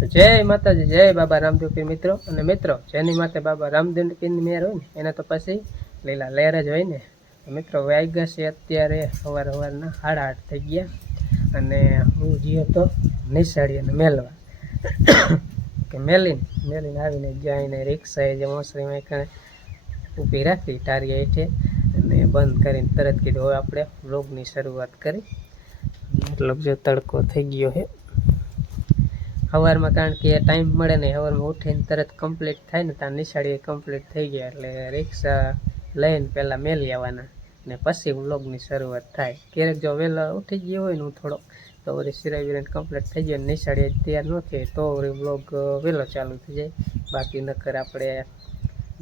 તો જય માતાજી, જય બાબા રામદેવ પીર મિત્રો. અને મિત્રો જેની માથે બાબા રામદેવ પીરની મેર હોય ને એને તો પછી લીલા લહેર જ હોય ને. મિત્રો વાગ્યા છે અત્યારે સવારના 8:30 થઈ ગયા. અને હું ગયો તો નિશાળી અને મેલવા કે મેલીને આવીને જ્યાં રિક્ષાએ જે મોસરીમાં કણે ઊભી રાખી ટારિયા હેઠે અને બંધ કરીને તરત કીધું હવે આપણે વ્લોગની શરૂઆત કરી. મતલબ જો તડકો થઈ ગયો છે સવારમાં, કારણ કે ટાઈમ મળે નહીં. સવારમાં ઉઠીને તરત કમ્પ્લીટ થાય ને ત્યાં નિશાળી કમ્પ્લીટ થઈ ગયા એટલે રિક્ષા લઈને પહેલાં મેલી આવવાના ને પછી વ્લોગની શરૂઆત થાય. ક્યારેક જો વહેલા ઉઠી ગયો હોય ને હું થોડોક તો વળી સિરાઈ વિરાઈને કમ્પ્લીટ થઈ જાય, નિશાળી તૈયાર ન થાય તો વળી વ્લોગ વહેલો ચાલુ થઈ જાય. બાકી નકર આપણે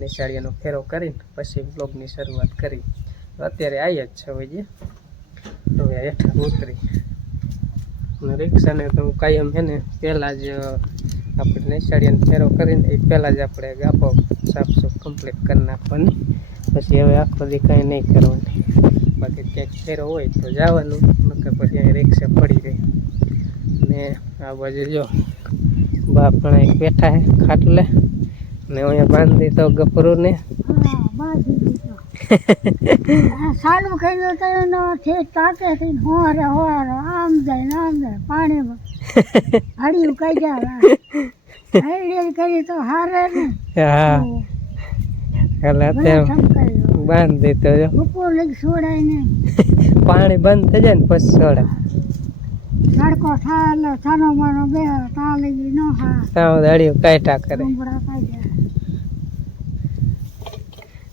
નિશાળીનો ફેરો કરીને પછી વ્લોગની શરૂઆત કરી. અત્યારે આવી જ છે હવે હેઠળ ઉતરી રિક્ષાને તો હું કાયમ છે ને પહેલાં જ આપણે નિશાળીનો ફેરો કરીને એ પહેલાં જ આપણે ગાપો સાફસૂફ કમ્પ્લીટ કરી નાખવાની. પછી હવે આખો દી કાંઈ નહીં કરવાની. બાકી ક્યાંક ફેરો હોય તો જવાનું, નકર પછી અહીં રિક્ષા પડી રહી. ને આ બાજુ જો બાપણા એક બેઠા હે ખાટલે ને અહીંયા બાંધી તો ગફરું ને ચાલુ કર્યું તો એનો તાકેથી હોરે આમ જાય પાણીમાં હળિયું કઈ જાય હળી કરી તો હારે ને. હા એટલે અત્યારે બાંધી તો જો બપોર લઈ છોડાય ને પાણી બંધ થઈ જાય ને પછી છોડે. તડકો થાય એટલે છાનો માનો બે તા લઈ ન હા તાવ હળિયું કાઢ્યા કરે.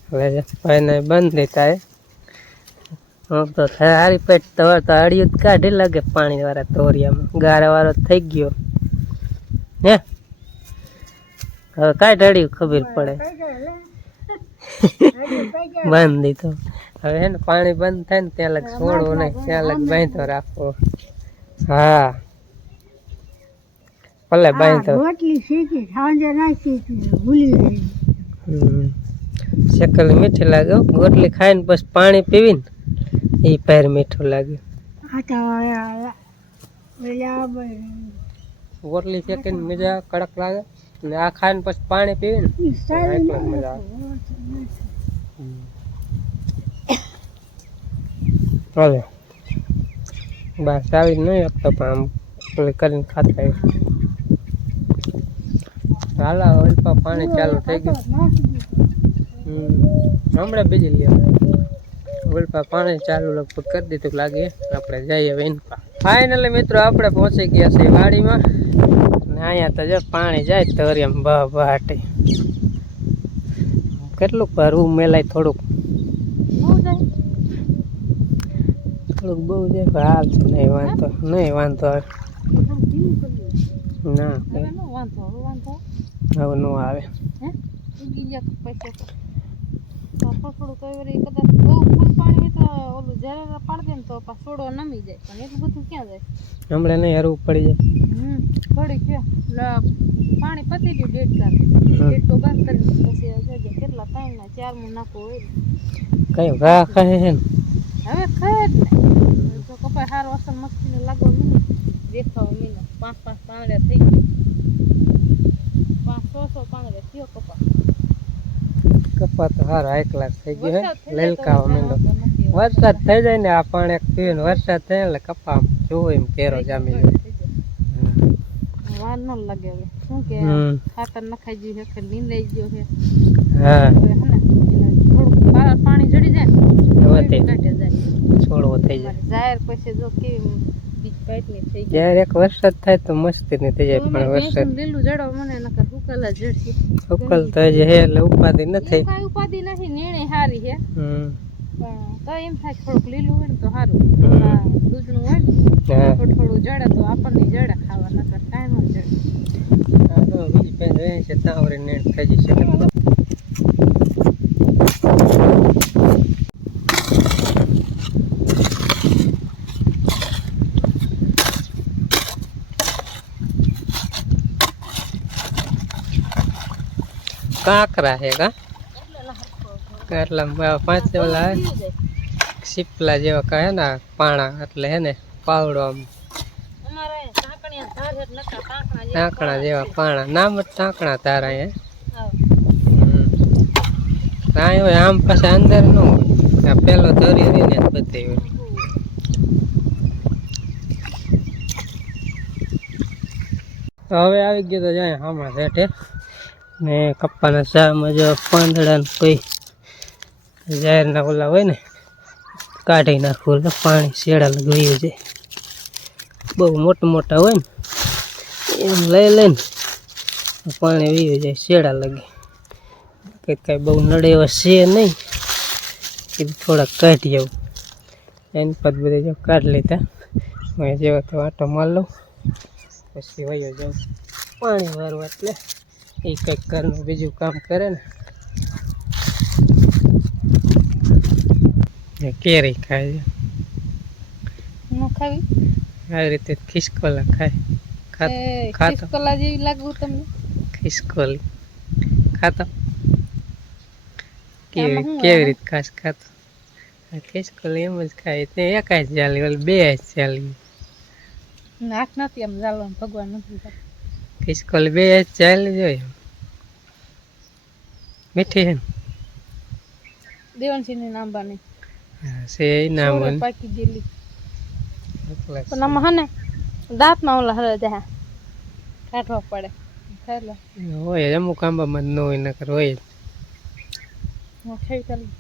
હવે ભાઈને બંધ થાય તો હારી પેટ તો હળિયું જ કાઢી લાગે પાણી વાળા તોરિયામાં. ગારા વાળો થઈ ગયો ને હવે કાઢ હળિયું ખબર પડે બાંધી તો. હવે હે ને પાણી બંધ થાય ને ત્યાં લગ છોડવું નહીં, ત્યાં લગ બાંધો રાખવો. હા ભલે બાંધો. રોટલી શીખી સાંજે નાખી ભૂલી ગઈ. શક્કર મીઠી લાગે. રોટલી ખાઈને પછી પાણી પીવીને એ પેર મીઠું લાગે. રોટલી શેકીને મજા કડક લાગે ને આ ખાઈને પછી પાણી પીવીને મજા આવે. બસ આવી નહીં શકતો પણ આમ કરીને ખાતા. હાલા અલ્પા પાણી ચાલુ થઈ ગયું. હમણાં બીજી લે ઓલપા પાણી ચાલુ લગભગ કરી દીધું લાગે. આપણે જઈએ વેનપા. ફાઇનલી મિત્રો આપણે પહોંચી ગયા છે વાડીમાં ને અહીંયા તો જો પાણી જાય તો એમ બહાટી કેટલુંક ભરવું મેલાય થોડુંક બહુ જાય હાલ છે. નહીં વાંધો આવે ના હવે નો આવે. થોડું તો કદાચ બહુ ફૂલ પાણી હોય તો ઓલું જ્યારે પાડી દે ને તો છોડો નમી જાય, પણ એટલું બધું ક્યાં જાય હમણાં નહીં હરવું પડી જાય. થોડી કયો પાણી પતી ગયું ડેટકો બંધ કરી પછી કેટલા 3-4 માં નાખવું હોય કઈ ઘા ખાય છે ને હવે ખાય જ ને. તો કપાય સારો અસર મસ્તીને લાગો નહીં દેખાવ મીનો 5-5 પાંદડા થઈ ગયો, 500 પાંદડા થયો કપા. કપા તો હારો હાઈ ક્લાસ થઈ ગયો હે લેલકાવા માંડો. વરસાદ થઈ જાય ને આ પાણી પીને વરસાદ થાય એટલે કપા જોવો એમ કેરો જામી જાય. વાર ન લાગે હવે શું કે ખાતર નખાઈ ગયું છે, નીંદાઈ ગયો છે. હા થોડું પાણી જડી જાય છોડવો થઈ જાય. જાહેર પછી જો કેવી બીજ પાઇટની થઈ ગઈ. જ્યારે એક વરસાદ થાય તો મસ્તી ની થઈ જાય, પણ વરસાદ લીલું જડો મને નકર હુકલ જ જડશે. હુકલ તો હજી હે એટલે ઉપાધિ નથી. કઈ ઉપાધિ નથી, નીણે હારી છે. તો એમ થાય થોડુંક લીલું હોય ને તો સારું. દૂધનું હોય ને થોડું જડે તો આપણને જડે ખાવા, નકર કાંઈ ન જડે. બીજી પેન રહે છે ત્યાં વળી નેટ થઈ જશે. કાંકરા હે એટલા 5 ઓલા સીપલા જેવા કહે ને પાણા એટલે હે ને પાવડો આમ અમારે ઢાંકણિયા ધાર નકા કાંકણા જેવા ટાંકણા જેવા પાણા નામ જ ટાંકણા તારા હે આવ. કાંઈ હોય આમ પાછા અંદર ન હોય આ પેલો ધરી રહીને જ બધે હોય તો હવે આવી ગયો તો જાય આમાં રેઠે ને કપ્પાના શામાં જો પાંદડા ને કોઈ ઝાડના ઓલા હોય ને કાઢી નાખવું એટલે પાણી શેડા ગયું છે બહુ મોટા મોટા હોય ને એમ લઈ લઈને પાણી વીયું જાય શેડા લાગે કંઈક કાંઈ બહુ નડે એવા છે નહીં કીધું થોડાક કાઢી આવું એની પદ બધે જો કાઢી લીધા હવે જેવો તો આટો માર લઉં પછી વયો જાઉં પાણી વારવા એટલે એ કંઈક ઘરનું બીજું કામ કરે ને કેરી ખાય ન ખાવી આવી રીતે ખિસકોલા ખાય ખાતો ખિસકોલા જેવી લાગવું તમને ખિસકોલી ખાતો આમાં શું કેવી આવે? રીતે ખાસ ખાતો આ ખિસકોલી એમ જ ખાય તે એકાય જ ચાલી ઓલી બે જ ચાલી નાક નથી એમ જાળવાનું ભગવાન નથી ખિસકોલી બે જ ચાલી જોઈએ મીઠી હે ને દેવનસિંહ ની નાંબાની હા, છે એ નામ સોળે પાકી ગયેલી પણ આમાં હે ને દાંતમાં ઓલા હરે જાય કાઢવા પડે ખાઈ લો હોય જ અમુક આંબામાં ન હોય નકર હોય જ હું ખાઈ ચાલી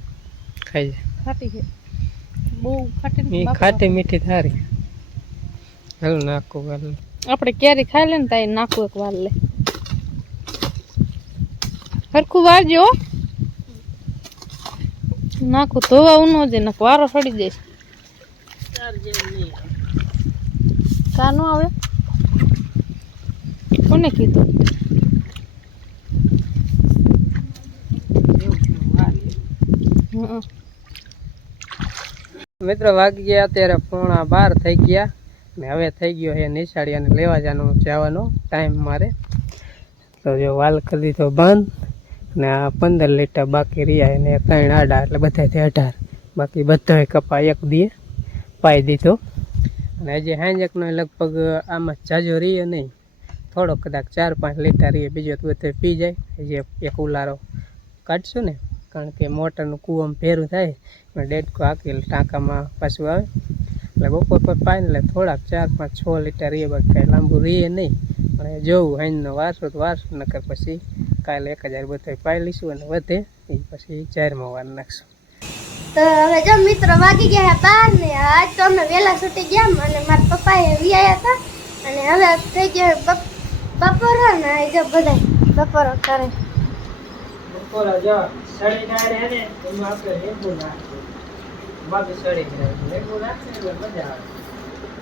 ખાઈ જાય ખાટી છે બહુ ખાટી એ નથી, બાપા. ખાટી મીઠી થારી હાલ નાખું હાલ આપણે કેરી ખાઈ લે ને તાઈ નાખું એક વાર લે હરખું વારજો હો. નાખું ધોવા ઉનો છે ને વારો સડી જાય કા નો આવે કોને કીધું હં. મિત્રો વાગી ગયા અત્યારે 11:15 થઈ ગયા ને હવે થઈ ગયો છે નિશાળી અને લેવા જવાનો ટાઈમ મારે તો જો વાલ કરી દીધો બંધ ને આ 15 લીટર બાકી રહ્યા ને 3 આડા એટલે બધાથી 18 બાકી બધાય કપા એક દીએ પાઈ દીધો અને હજી હાંજકનો લગભગ આમાં જાજો રહીએ નહીં થોડો કદાચ 4-5 લીટર રહીએ બીજો તો બધે પી જાય હજી એક ઉલારો કાઢશું ને કારણ કે મોટરનું કૂવામાં ભેરું થાય અને ડેડકો હાકેલ ટાંકામાં પાછું આવે એટલે બપોર પર પાઈને એટલે થોડાક 4-5-6 લીટર રહીએ બાકી કાંઈ લાંબુ રહીએ નહીં પણ જોવું હાઈનો વારસો તો વારસો નકર પછી કાલે 1000 બધે પાઈ લઈશું અને વધે એ પછી 4માં વાર નાખશું તો હવે જો મિત્રો વાગી ગયા 12 ને આજ તો અમે વહેલા છૂટી ગયા અને મારા પપ્પાએ વિયાયા હતા અને હવે થઈ ગયો બપોરો ને આ જો બધા બપોરો કરે બપોર જો સળી ડાળે હે ને એમાં આપણે લીંબુ નાખીએ બાકી સળી ડાળે લીંબુ નાખીએ એટલે મજા આવે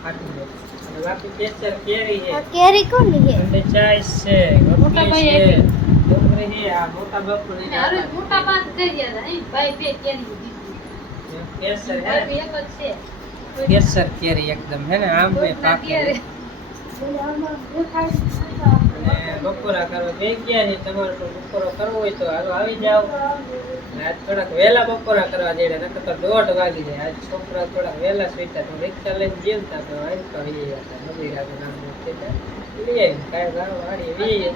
ખાટી લે અને બાકી કેસર કેરી છે આ કેરી કોની છે અને ચાય છે મોટા રોટલી ભાઈ છે ડુંગળી છે આ મોટા બાપુની અરે મોટા પાંચ થઈ ગયા હતા હે ભાઈ બે કેરી કેસર હે ભાઈ એક જ છે કેસર કેરી એકદમ હે ને આમ બે પાકે અને બપોરા કરવા જઈ ગયા છે તમારે તો બપોરો કરવો હોય તો હાલો આવી જાઓ અને આજ થોડાક વહેલા બપોરા કરવા જઈએ નકર તો 1:30 વાગી જાય આજ છોકરા થોડાક વહેલા સુઈતા તો રિક્ષા લઈને જીવતા તો આવી તો આવી જતા નબીરા નામ લઈ આવી કાંઈ ગાવ વાળી વી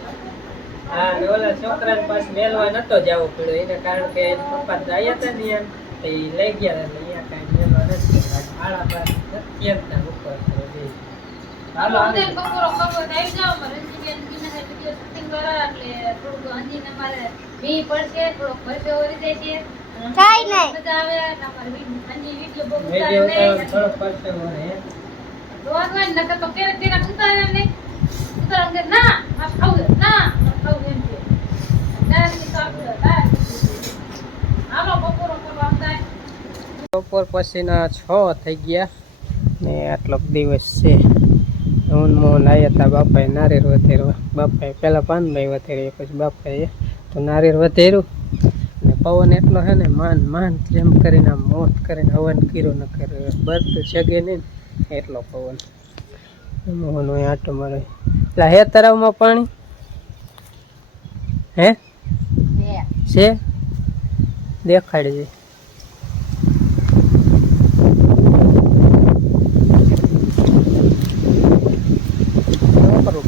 હા ને ઓલા છોકરાને પાછું મેલવા નતો જવો પડ્યો એને કારણ કે એના પપ્પા આવ્યા હતા ને એમ તો એ લઈ ગયા હતા એટલે અહીંયા કાંઈ મેલવા નથી આળા પાસ નથી કેમતા બપોર કરવા જઈએ હાલો આપણે આવી બપોરો કરવો તો આવી જાઓ મારે રંજીબેન બીના વિડિયો શૂટિંગ કરવા એટલે થોડુંક અંજીને મારે ભી પડશે થોડોક પરસે ઓરી જાય છે કાંઈ નહીં. મજા આવે તમારે અંજી વિડિયો બહુ વિડિયો ઉતારે ઉતારવાનો નહીં થોડો પરસે હોય રોજ નકર તો કેરે કેરે ઉતારે નહીં ઉતારે કે ના આ ખાવું છે, ના આ ખાવું એમ છે ડાયરેક્ટ કાપડે ડાયરેક્ટ હાલો બપોરો કરવા આવતા બપોર પછીના 6 થઈ ગયા ને આટલો દિવસ છે હું મોહન આવ્યા હતા બાપાએ નારિયેળ વધેરવા બાપાએ પહેલાં પાનભાઈ વધેરી પછી બાપાએ તો નારિયેળ વધેર્યું ને પવન એટલો છે ને માન જેમ કરીને આમ મોત કરીને હવન કર્યું ન કરે બરતું જગે નહીં ને એટલો પવન મોહન હોય આટો મારે એટલે હે તળાવમાં પાણી હે છે દેખાડી દે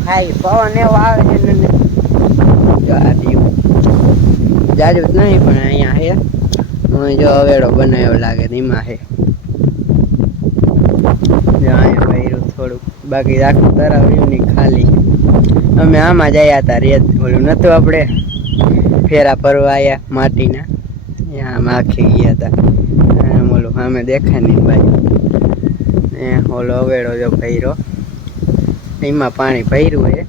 હાઈ પવન એવો આવે છે ને જો આ રહ્યું. જાજુ જ નહીં પણ અહીંયા હે હું જો અવેડો બનાવ્યો લાગે ધીમા હે જો અહીંયા ભર્યું થોડુંક બાકી આખું તરાવ રહ્યું નહીં ખાલી. અમે આમાં જયા હતા રેત ઓલું નતું આપણે ફેરા ફરવા આવ્યા માટીના ત્યાં માખી ગયા હતા આમ ઓલું સામે દેખાય નહીં બાજુ ઓલો અવેડો જો ભર્યો એમાં પાણી ભર્યું છે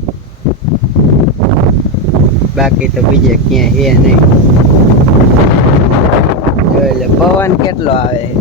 બાકી તો બીજે ક્યાંય હે નહીં. એટલે પવન કેટલો આવે છે.